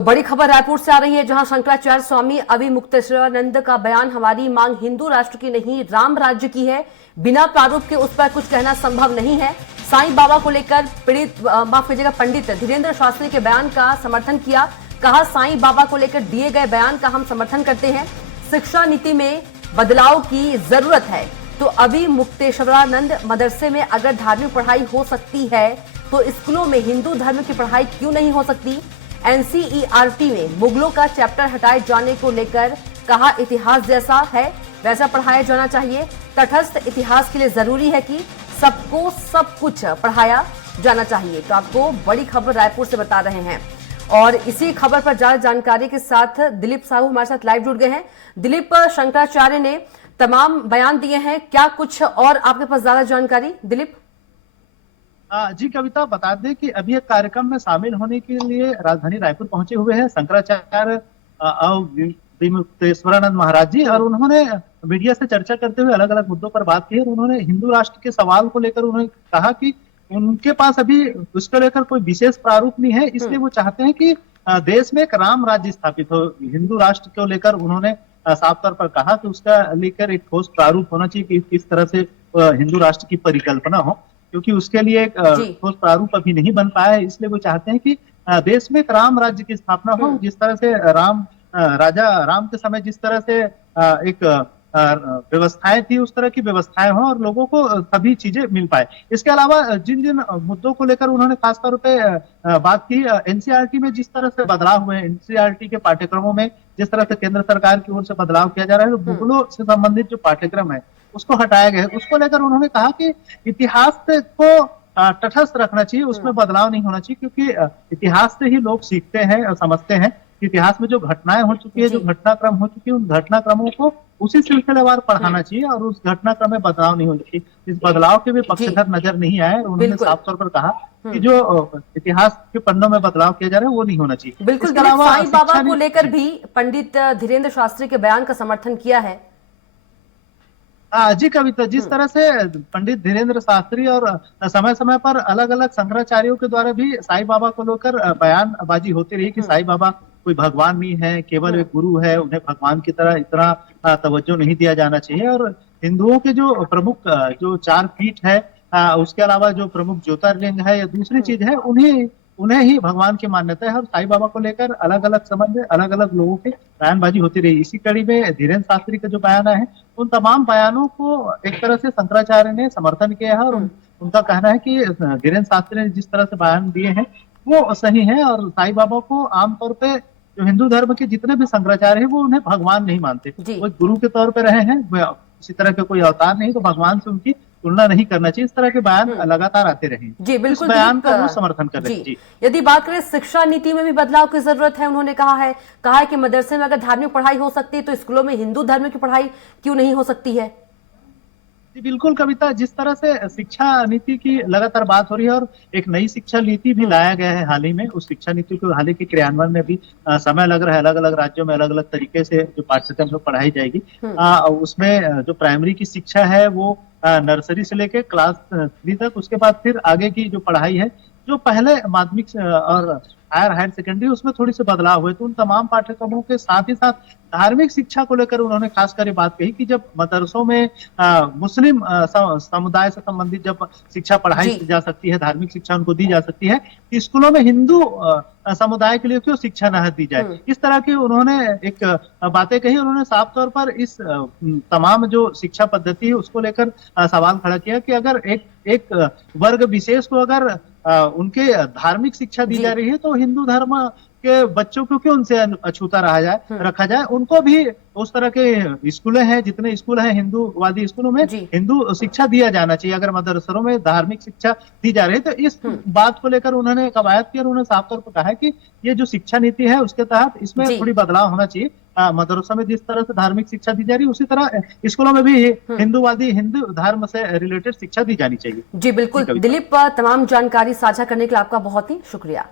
बड़ी खबर रायपुर से आ रही है, जहां शंकराचार्य स्वामी अविमुक्तेश्वरानंद का बयान हमारी मांग हिंदू राष्ट्र की नहीं राम राज्य की है, बिना प्रारूप के उस पर कुछ कहना संभव नहीं है। साईं बाबा को लेकर माफ कीजिएगा पंडित धीरेन्द्र शास्त्री के बयान का समर्थन किया। कहा, साईं बाबा को लेकर दिए गए बयान का हम समर्थन करते हैं। शिक्षा नीति में बदलाव की जरूरत है। तो अविमुक्तेश्वरानंद मदरसे में अगर धार्मिक पढ़ाई हो सकती है तो स्कूलों में हिंदू धर्म की पढ़ाई क्यों नहीं हो सकती। एनसीईआरटी में मुगलों का चैप्टर हटाए जाने को लेकर कहा, इतिहास जैसा है वैसा पढ़ाया जाना चाहिए। तटस्थ इतिहास के लिए जरूरी है कि सबको सब कुछ पढ़ाया जाना चाहिए। तो आपको बड़ी खबर रायपुर से बता रहे हैं और इसी खबर पर ज्यादा जानकारी के साथ दिलीप साहू हमारे साथ लाइव जुड़ गए हैं। दिलीप, शंकराचार्य ने तमाम बयान दिए हैं, क्या कुछ और आपके पास ज्यादा जानकारी? दिलीप जी कविता, बता दें कि अभी एक कार्यक्रम में शामिल होने के लिए राजधानी रायपुर पहुंचे हुए हैं शंकराचार्य विमुक्तेश्वरानंद महाराज जी, और उन्होंने मीडिया से चर्चा करते हुए अलग अलग मुद्दों पर बात की। और उन्होंने हिंदू राष्ट्र के सवाल को लेकर उन्होंने कहा कि उनके पास अभी उसको लेकर कोई विशेष प्रारूप नहीं है, इसलिए वो चाहते हैं कि देश में एक राम राज्य स्थापित हो। हिंदू राष्ट्र को लेकर उन्होंने साफ तौर पर कहा कि उसका लेकर एक ठोस प्रारूप होना चाहिए कि किस तरह से हिंदू राष्ट्र की परिकल्पना हो, क्योंकि उसके लिए एक ठोस प्रारूप अभी नहीं बन पाया है। इसलिए वो चाहते हैं कि देश में एक राम राज्य की स्थापना हो, जिस तरह से राजा राम के समय जिस तरह से एक व्यवस्थाएं थी उस तरह की व्यवस्थाएं हो और लोगों को सभी चीजें मिल पाए। इसके अलावा जिन जिन मुद्दों को लेकर उन्होंने खासतौर पे बात की, एनसीईआरटी में जिस तरह से बदलाव हुए, एनसीईआरटी के पाठ्यक्रमों में जिस तरह से केंद्र सरकार की ओर से बदलाव किया जा रहा है, मुगलों से संबंधित जो पाठ्यक्रम है उसको हटाया गया है। उसको लेकर उन्होंने कहा कि इतिहास को तटस्थ रखना चाहिए, उसमें बदलाव नहीं होना चाहिए, क्योंकि इतिहास से ही लोग सीखते हैं और समझते हैं कि इतिहास में जो घटनाएं हो चुकी है, जो घटनाक्रम हो चुकी है, उन घटनाक्रमों को उसी सिलसिलेवार पढ़ाना चाहिए और उस घटनाक्रम में बदलाव नहीं होना चाहिए। इस बदलाव के भी पक्षधर नजर नहीं आए। उन्होंने साफ तौर पर कहा कि जो इतिहास के पन्नों में बदलाव किया जा रहा है वो नहीं होना चाहिए। बिल्कुल, साईं बाबा को लेकर भी पंडित धीरेन्द्र शास्त्री के बयान का समर्थन किया है। जी कविता, जिस तरह से पंडित धीरेन्द्र शास्त्री और समय समय पर अलग अलग शंकराचार्यों के द्वारा भी साईं बाबा को लेकर बयानबाजी होती रही कि साईं बाबा कोई भगवान नहीं है, केवल एक गुरु है, उन्हें भगवान की तरह इतना तवज्जो नहीं दिया जाना चाहिए। और हिंदुओं के जो प्रमुख जो 4 पीठ है, उसके अलावा जो प्रमुख ज्योतिर्लिंग है या दूसरी चीज है, उन्हें ही भगवान की मान्यता है। और साईं बाबा को लेकर अलग अलग समय में अलग अलग लोगों की बयानबाजी होती रही। इसी कड़ी में धीरेन्द्र शास्त्री के जो बयान है, उन तमाम बयानों को एक तरह से शंकराचार्य ने समर्थन किया है। और उनका कहना है कि धीरेन्द्र शास्त्री ने जिस तरह से बयान दिए हैं वो सही है। और साईं बाबा को आमतौर पे जो हिंदू धर्म के जितने भी शंकराचार्य हैं वो उन्हें भगवान नहीं मानते, वो गुरु के तौर पे रहे हैं, इसी तरह के कोई अवतार नहीं, तो भगवान से उनकी तुलना नहीं करना चाहिए। इस तरह के बयान लगातार आते रहे। जी बिल्कुल, इस बयान का वो समर्थन कर रहे हैं। जी, यदि बात करें शिक्षा नीति में भी बदलाव की जरूरत है, उन्होंने कहा है कि मदरसे में अगर धार्मिक पढ़ाई हो सकती है तो स्कूलों में हिंदू धर्म की पढ़ाई क्यों नहीं हो सकती है। जी बिल्कुल कविता, जिस तरह से शिक्षा नीति की लगातार बात हो रही है और एक नई शिक्षा नीति भी लाया गया है हाल ही में, उस शिक्षा नीति को हाल ही के क्रियान्वयन में भी समय लग रहा है। अलग अलग राज्यों में अलग अलग तरीके से जो पाठ्यक्रम में पढ़ाई जाएगी, उसमें जो प्राइमरी की शिक्षा है वो नर्सरी से लेके क्लास 3 तक, उसके बाद फिर आगे की जो पढ़ाई है, जो पहले माध्यमिक और हायर सेकेंडरी, उसमें थोड़ी सी बदलाव हुए। तो उन तमाम पाठ्यक्रमों के साथ ही साथ धार्मिक शिक्षा को लेकर उन्होंने खासकर ये बात कही कि जब मदरसों में मुस्लिम समुदाय से संबंधित जब शिक्षा पढ़ाई जा सकती है, धार्मिक शिक्षा उनको दी जा सकती है, स्कूलों में हिंदू समुदाय के लिए क्यों शिक्षा न दी जाए। इस तरह की उन्होंने एक बातें कही। उन्होंने साफ तौर पर इस तमाम जो शिक्षा पद्धति है उसको लेकर सवाल खड़ा किया कि अगर एक वर्ग विशेष को अगर उनके धार्मिक शिक्षा दी जा रही है तो हिंदू धर्म के बच्चों को क्यों उनसे अछूता रखा जाए। उनको भी उस तरह के स्कूलें हैं, जितने स्कूल हैं हिंदूवादी स्कूलों में हिंदू शिक्षा दिया जाना चाहिए। अगर मदरसों में धार्मिक शिक्षा दी जा रही है तो इस बात को लेकर उन्होंने कवायद की और उन्होंने साफ तौर पर कहा है कि ये जो शिक्षा नीति है उसके तहत इसमें थोड़ी बदलाव होना चाहिए। मदरसों में जिस तरह से धार्मिक शिक्षा दी जा रही है उसी तरह स्कूलों में भी हिंदू धर्म से रिलेटेड शिक्षा दी जानी चाहिए। जी बिल्कुल दिलीप, तमाम जानकारी साझा करने के लिए आपका बहुत ही शुक्रिया।